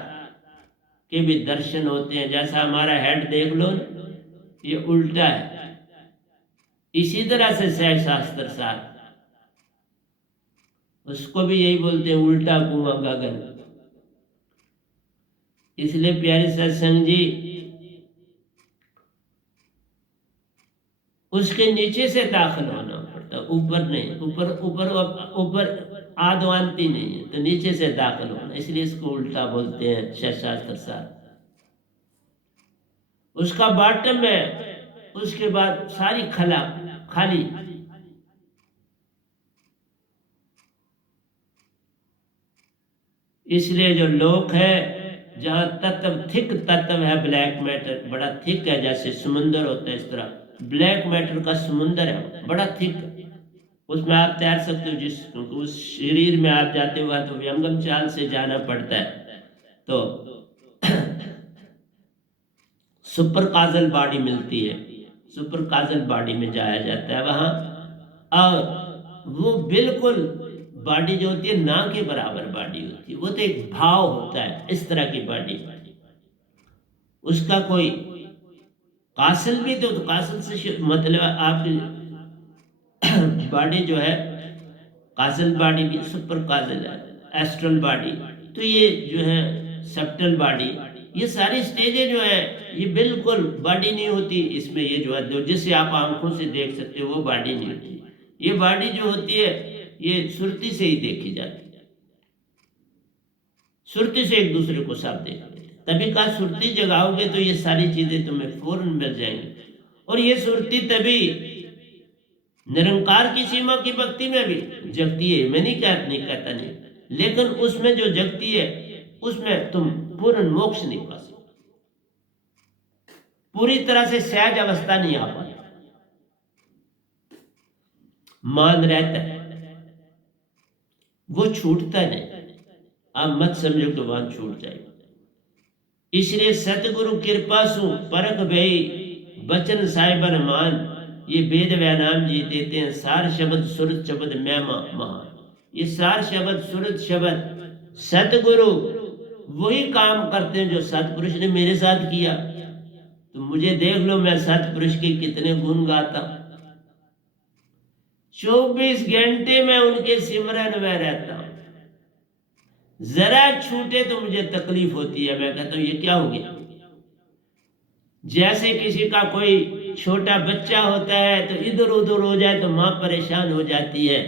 के भी दर्शन होते हैं। जैसा हमारा हेड देख लो ना, ये उल्टा है, इसी तरह से सहज शास्त्र सार, उसको भी यही बोलते हैं उल्टा कुआं गगन। इसलिए प्यारे सत्संग जी उसके नीचे से दाखिल होना पड़ता, ऊपर नहीं, ऊपर ऊपर ऊपर आदवांती नहीं है, तो नीचे से दाखिल होना, इसलिए इसको उल्टा बोलते हैं शास्त्र सार। उसका बॉटम में, उसके बाद सारी खला खाली, इसलिए जो लोक है जहाँ तत्व थिक तत्व है, ब्लैक मैटर बड़ा थिक है, जैसे समुंदर होता है इस तरह ब्लैक मैटर का समुंदर है बड़ा थिक, उसमें आप तैर सकते हो। जिस उस शरीर में आप जाते हुआ तो व्यंगम चाल से जाना पड़ता है, तो सुपर काजल बॉडी मिलती है, सुपर काजल बॉडी में जाया जाता है वहाँ, और वो बिल्कुल बॉडी जो होती है ना के बराबर बॉडी होती है, वो तो एक भाव होता है, इस तरह की बॉडी, उसका कोई कासल भी तो कासल से मतलब आपकी बॉडी जो है काजल बॉडी भी सुपर काजल है, एस्ट्रल बॉडी, तो ये जो है सब्टल बॉडी, ये सारी स्टेजें जो है ये बिल्कुल बॉडी नहीं होती इसमें। ये जो है जिसे आप आंखों से देख सकते हो वो बॉडी नहीं होती, ये बॉडी जो होती है ये सुरती से ही देखी जाती है, सुरती से एक दूसरे को सब देखते हैं। तभी कहा सुरती जगाओगे तो ये सारी चीजें तुम्हें फौरन मिल जाएंगी, और ये सुरती तभी निरंकार की सीमा की भक्ति में भी जगती है। मैं नहीं कहता नहीं, लेकिन उसमें जो जगती है उसमें तुम पूर्ण मोक्ष नहीं पा सकते, पूरी तरह से सहज अवस्था नहीं आ पाती, मान रहता है, वो छूटता नहीं। आप मत समझो कि वहां छूट जाएगा। इसलिए सतगुरु कृपा सु परख भई बचन साहिबन मान, ये वेद व्यानाम जी देते हैं सार शब्द सुरत शब्द मैमा महान। ये सार शब्द सुरत शब्द सतगुरु वही काम करते हैं जो सतपुरुष ने मेरे साथ किया। तो मुझे देख लो, मैं सतपुरुष के कितने गुण गाता, 24 घंटे में उनके सिमरन में रहता हूं। जरा छूटे तो मुझे तकलीफ होती है, मैं कहता हूं ये क्या हो गया। जैसे किसी का कोई छोटा बच्चा होता है तो इधर उधर हो जाए तो माँ परेशान हो जाती है,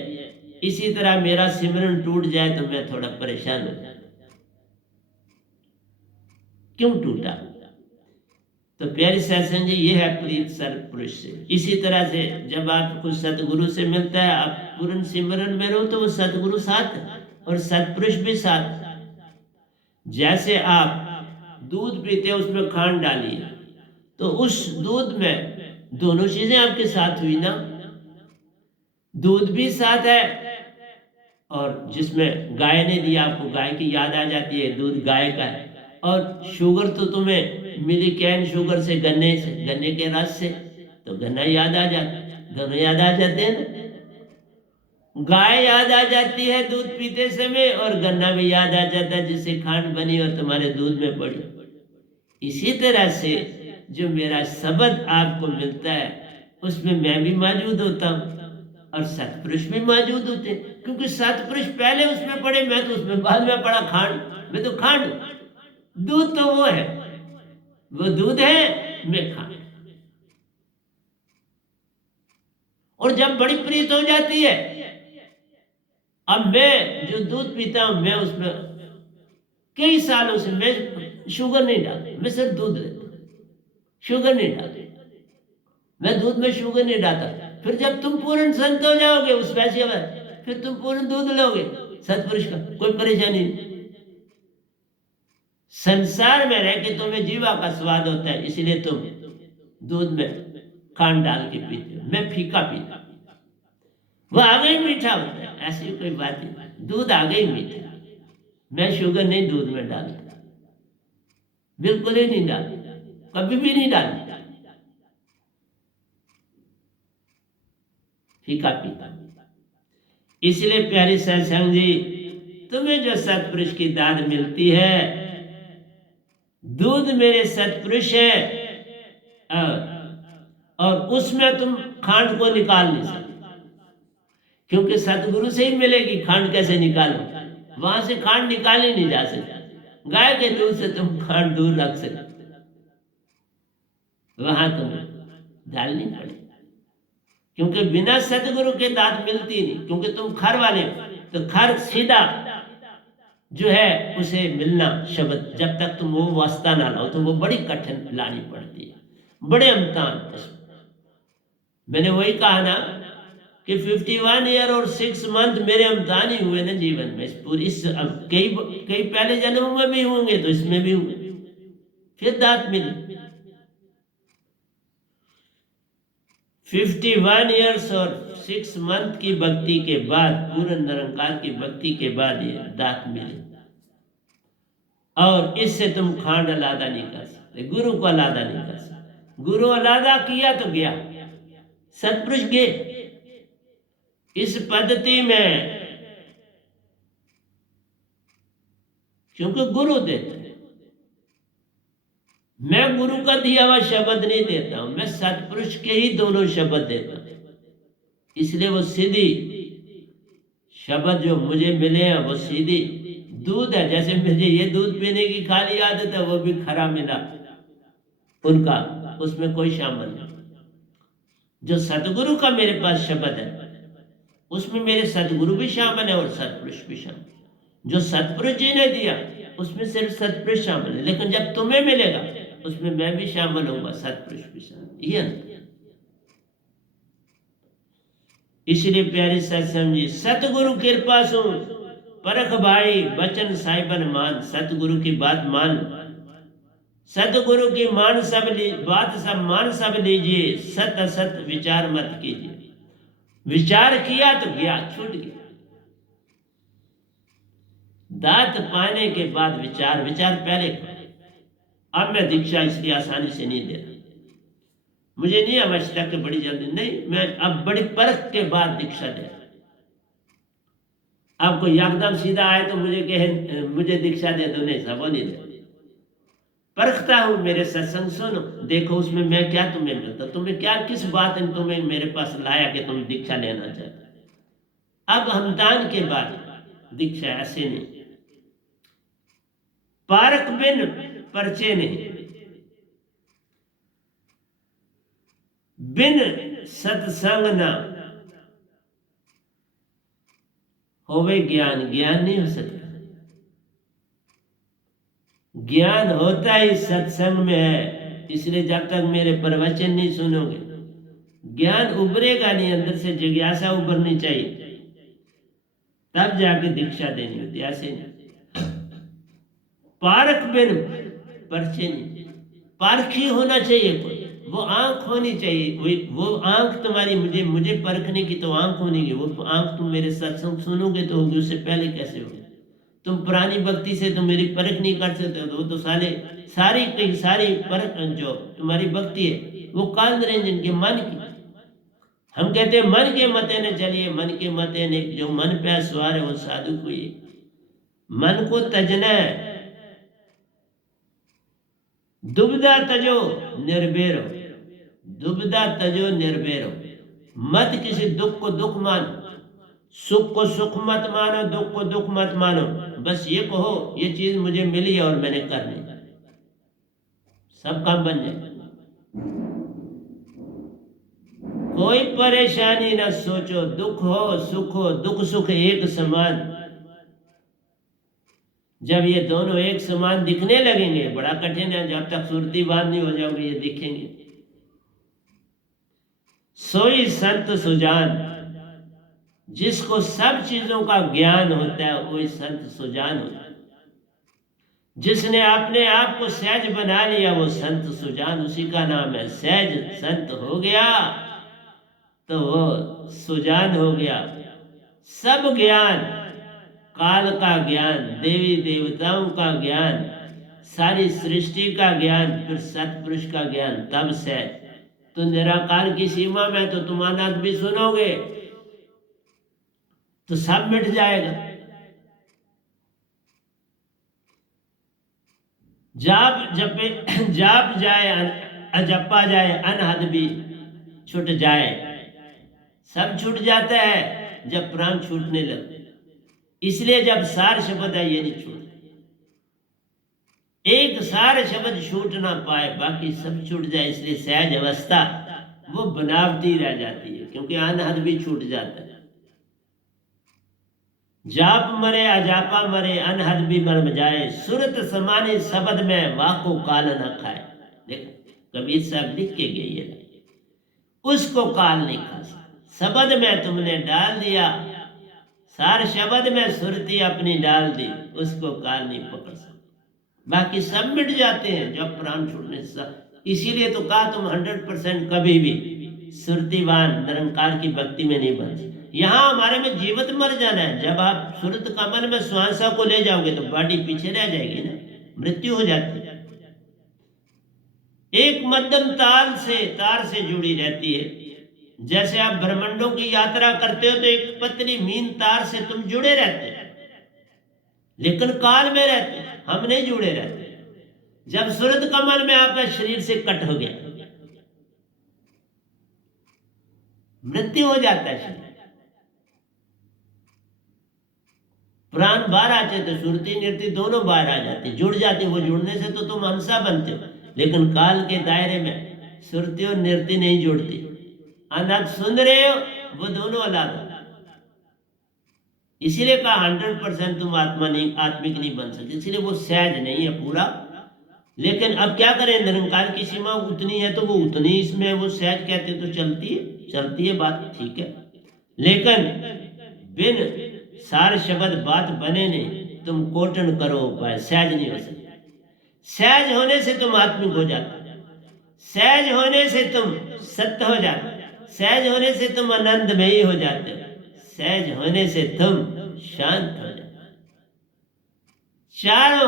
इसी तरह मेरा सिमरन टूट जाए तो मैं थोड़ा परेशान हो जाता। क्यों टूटा? तो प्यारे सत्संग जी, ये है प्रीत सतपुरुष से। इसी तरह से जब आपको सतगुरु से मिलता है, आप पूर्ण सिमरन में रहो तो वो सतगुरु साथ है और सतपुरुष भी साथ। जैसे आप दूध पीते हो, उसमें खांड डालिए तो उस दूध में दोनों चीजें आपके साथ हुई ना। दूध भी साथ है और जिसमें गाय ने दिया आपको, गाय की याद आ जाती है, दूध गाय का है। और शुगर तो तुम्हें मिली कैन शुगर से, गन्ने के रस से, तो गन्ना याद आ जाता, दोनों याद आ जाते हैं ना। गाय याद आ जाती है दूध पीते समय और गन्ना भी याद आ जाता है जिससे खांड बनी और तुम्हारे दूध में पड़ी। इसी तरह से जो मेरा शब्द आपको मिलता है उसमें मैं भी मौजूद होता हूँ और सतपुरुष भी मौजूद होते हैं, क्योंकि सतपुरुष पहले उसमें पड़े, मैं तो उसमें बाद में पड़ा। खांड, मैं तो खांड, दूध तो वो है, वो दूध है, मैं खांड। और जब बड़ी प्रीत हो जाती है, अब मैं जो दूध पीता हूं, मैं उसमें कई सालों से मैं शुगर नहीं डालता, मैं सिर्फ दूध लेता, शुगर नहीं डालता, मैं दूध में शुगर नहीं डालता। फिर जब तुम पूर्ण संत हो जाओगे उस पैसे में, फिर तुम पूर्ण दूध लोगे सतपुरुष का, कोई परेशानी नहीं। संसार में रह के तुम्हें जीवा का स्वाद होता है, इसलिए तुम दूध में खांड डाल के पीते हो, मैं फीका पीता, वो आगे ही मीठा होता है, ऐसी कोई बात नहीं, दूध आगे ही मीठा। मैं शुगर नहीं दूध में डालता, बिल्कुल ही नहीं डालता, कभी भी नहीं डालता, फीका पीता। इसलिए प्यारी सत्संग जी, तुम्हें जो सतपुरुष की दाद मिलती है, दूध मेरे सतपुरुष है और उसमें तुम खांड को निकाल नहीं सकते, क्योंकि सतगुरु से ही मिलेगी। खांड कैसे निकालो? वहां से खांड निकाली नहीं जा सकती। गाय के दूध से तुम खांड दूर रख सकते, वहां तुम्हें डालनी पड़ेगी, क्योंकि बिना सतगुरु के दात मिलती नहीं। क्योंकि तुम खर वाले हो, तो खर सीधा जो है उसे मिलना शब्द, जब तक तुम वो वास्ता ना लाओ तो वो बड़ी कठिन लानी पड़ती है, बड़े अमतान। मैंने वही कहा ना कि 51 ईयर और 6 मंथ मेरे अमतान ही हुए ना जीवन में। इस पूरी कई पहले जन्मों में भी होंगे तो इसमें भी हुए, फिर दात मिली। 51 ईयर्स और 6 मंथ की भक्ति के बाद, पूर्ण निरंकार की भक्ति के बाद ये दात मिली। और इससे तुम खांड अलादा नहीं कर सकते, गुरु को अलादा नहीं कर सकते। गुरु अलादा किया तो गया, सतपुरुष गए। इस पद्धति में क्योंकि गुरु देते हैं, मैं गुरु का दिया हुआ शब्द नहीं देता हूं, मैं सतपुरुष के ही दोनों शब्द देता हूं। इसलिए वो सीधी शब्द जो मुझे मिले हैं वो सीधी दूध है। जैसे मुझे ये दूध पीने की खाली आदत है, वो भी खरा मिला उनका, उसमें कोई शामिल नहीं। जो सतगुरु का मेरे पास शब्द है उसमें मेरे सतगुरु भी शामिल है और सतपुरुष भी शामिल। जो सतपुरुष जी ने दिया उसमें सिर्फ सतपुरुष शामिल है, लेकिन जब तुम्हें मिलेगा उसमें मैं भी शामिल होऊंगा, सतपुरुष भी शामिल। ये अंतर। इसलिए प्यारे सत्संग जी, सतगुरु कृपा सु परख भाई बचन साहिबन मान। सतगुरु की बात मान, सतगुरु की मान सब बात सब मान सब लीजिए, सत असत विचार मत कीजिए। विचार किया तो गया, छूट गया। दात पाने के बाद विचार पहले। अब मैं दीक्षा इसलिए आसानी से नहीं दे रहा, मुझे नहीं आवश्यकता कि बड़ी जल्दी, नहीं, मैं अब बड़ी परख के बाद दीक्षा दे रहा। आपको एकदम सीधा आए तो मुझे कहे मुझे दीक्षा दे दो, नहीं सब नहीं दे। परखता हूं, मेरे सत्संग सुनो, देखो उसमें मैं क्या तुम्हें मिलता, तुम्हें क्या, किस बात ने तुम्हें मेरे पास लाया कि तुम दीक्षा लेना चाहते। अब हमदान के बाद दीक्षा, ऐसे नहीं। पारक बिन परचे नहीं, बिन सत्संग ना होवे ज्ञान, ज्ञान नहीं हो सकता। ज्ञान होता ही सत्संग में है, इसलिए जब तक मेरे प्रवचन नहीं सुनोगे ज्ञान उभरेगा नहीं, अंदर से जिज्ञासा उभरनी चाहिए, तब जाके दीक्षा देनी होती, ऐसे नहीं। पारख बिन परचे नहीं, पारखी होना चाहिए कोई, वो आंख होनी चाहिए, वो आंख तुम्हारी, मुझे परखने की तो आंख होनी है, वो आंख तुम मेरे सत्संग सुनोगे तो होगी, उससे पहले कैसे होगी? तुम पुरानी भक्ति से तुम मेरी परख नहीं कर सकते हो, तो वो तो सारी परख जो तुम्हारी भक्ति है वो काल निरंजन के मन की। हम कहते हैं मन के मते ने चलिए, मन के मते ने, जो मन पे सवार है वो साधु को ही, मन को तजना है। दुविधा तजो निर्भेरो, दुविधा तजो निर्भेरो, मत किसी दुख को दुख मानो, सुख को सुख मत मानो, दुख को दुख मत मानो, बस ये कहो ये चीज मुझे मिली है और मैंने करनी, सब काम बन जाए। कोई परेशानी ना सोचो, दुख हो सुख हो, दुख सुख एक समान। जब ये दोनों एक समान दिखने लगेंगे, बड़ा कठिन है, जब तक सुरती बांध नहीं हो जाओगे ये दिखेंगे। सोई संत सुजान, जिसको सब चीजों का ज्ञान होता है वही संत सुजान होता है। जिसने अपने आप को सहज बना लिया वो संत सुजान, उसी का नाम है। सहज संत हो गया तो वो सुजान हो गया। सब ज्ञान, काल का ज्ञान, देवी देवताओं का ज्ञान, सारी सृष्टि का ज्ञान, फिर सतपुरुष का ज्ञान, तब सहज। तो निराकार की सीमा में तो तुम अनाथ भी सुनोगे तो सब मिट जाएगा। जाप जाए अजपा जाए, अनहद भी छूट जाए। सब छूट जाता है जब प्राण छूटने लगते, इसलिए जब सार शब्द है ये नहीं छूटते। एक सार शब्द छूट ना पाए, बाकी सब छूट जाए, इसलिए सहज अवस्था वो बनावटी रह जाती है, क्योंकि अनहद भी छूट जाता है। जाप मरे अजापा मरे, अनहद भी मर जाए, सुरत समाने शब्द में वाको काल न खाए। देखो कबीर साहब लिख के गए ये, उसको काल नहीं खा सकता। शब्द में तुमने डाल दिया, सार शब्द में सुरती अपनी डाल दी, उसको काल नहीं पकड़ सकता। बाकी सब मिट जाते हैं जब प्राण छूटने से। इसीलिए तो कहा तुम 100% कभी भी सुरतिवान निरंकार की भक्ति में नहीं बन सकते। यहाँ हमारे में जीवित मर जाना है। जब आप सुरत कमल में श्वासा को ले जाओगे तो बॉडी पीछे रह जाएगी ना, मृत्यु हो जाती है। एक मध्यम तार से जुड़ी रहती है। जैसे आप ब्रह्मांडों की यात्रा करते हो तो एक पतली मीन तार से तुम जुड़े रहते हैं, लेकिन काल में रहते, हम नहीं जुड़े रहते। जब सुरत कमल में आपका शरीर से कट हो गया, मृत्यु हो जाता है, शरीर प्राण बाहर आ जाते, सुरती निर्ति दोनों बाहर आ जाती, जुड़ जाती। वो जुड़ने से तो तुम हंसा बनते हो, लेकिन काल के दायरे में सुरती और निर्ति नहीं जुड़ती। अनाथ सुन रहे हो, वो दोनों अलग। इसीलिए कहा 100% तुम आत्मिक नहीं बन सकते, इसीलिए वो सहज नहीं है पूरा। लेकिन अब क्या करें, निरंकार की सीमा उतनी है तो वो उतनी इसमें वो सहज कहते तो चलती है बात, ठीक है। लेकिन बिन सार शब्द बात बने नहीं, तुम कोटन करो उपाय, सहज नहीं हो सकते। सहज होने से तुम आत्मिक हो जाते, सहज होने से तुम सत्य हो जाते, सहज होने से तुम आनंदमयी हो जाते, सहज होने से तुम शांत हो जाते। चारों